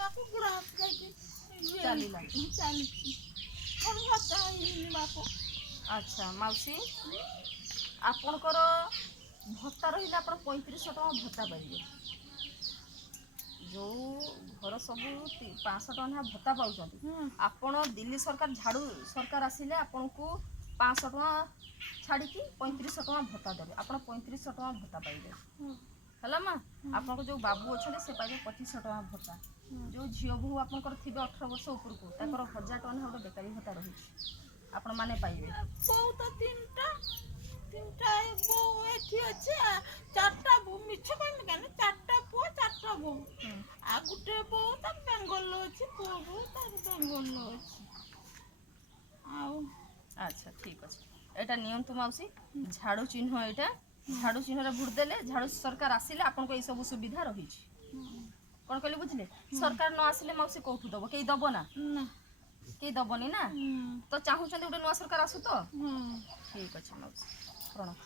ବାପ ବୁଢ଼ା ଯାଇକି ଚାଲିଲା ଚାଲିଛି କ'ଣ ଭତ୍ତା ହେଇନି ବାପ। ଆଚ୍ଛା ମାଉସୀ ଆପଣଙ୍କର ଭତ୍ତା ରହିଲେ ଆପଣ 3500 ଟଙ୍କା ଭତ୍ତା ପାଇବେ। ଯେଉଁ ଘର ସବୁ 500 ଟଙ୍କା ଲେଖା ଭତ୍ତା ପାଉଛନ୍ତି ଆପଣ ଦିଲ୍ଲୀ ସରକାର ଝାଡ଼ୁ ସରକାର ଆସିଲେ ଆପଣଙ୍କୁ 500 ଟଙ୍କା ଛାଡ଼ିକି 3500 ଟଙ୍କା ଭତ୍ତା ଦେବେ। ଆପଣ 3500 ଟଙ୍କା ଭତ୍ତା ପାଇବେ ହେଲା ମା। ଆପଣଙ୍କ ଯେଉଁ ବାବୁ ଅଛନ୍ତି ସେ ପାଇବେ 2500 ଟଙ୍କା ଭତ୍ତା। ଯେଉଁ ଝିଅ ବୋହୂ ଆପଣଙ୍କର ଥିବେ 18 ବର୍ଷ ଉପରକୁ ତାଙ୍କର 1000 ଟଙ୍କା ଗୋଟେ ବେକାରୀ ଭତ୍ତା ରହିଛି ଆପଣମାନେ ପାଇବେ। ବୋଉ ତ ତିନିଟା ବୋଉ ଏଠି ଅଛି ଚାରିଟା ବୋଉ ମିଛ କହିବି କାହିଁକି 4ଟା ପୁଅ 4ଟା ବୋଉ ଆଉ ଗୋଟେ ବୋଉ ତା ବେଙ୍ଗଲ ଅଛି ପୁଅ ବୋଉ ତାର ବେଙ୍ଗଲ ଅଛି ଆଉ। ଆଚ୍ଛା ଠିକ୍ ଅଛି ଏଇଟା ନିଅନ୍ତୁ ମାଉସୀ ଝାଡ଼ୁ ଚିହ୍ନ ଏଇଟା ଝାଡ଼ୁ ଚିହ୍ନରେ ଭୋଟ ଦେଲେ ଝାଡ଼ୁ ସରକାର ଆସିଲେ ଆପଣଙ୍କୁ ଏଇ ସବୁ ସୁବିଧା ରହିଛି। କ'ଣ କହିଲେ ବୁଝିଲେ? ସରକାର ନ ଆସିଲେ ମାଉସୀ କୋଉଠୁ ଦବ? କେହି ଦବ ନା କେହି ଦବନି ନା। ତ ଚାହୁଁଛନ୍ତି ଗୋଟେ ନୂଆ ସରକାର ଆସୁ ତ ଠିକ୍ ଅଛି ମାଉସୀ ପ୍ରଣାମ।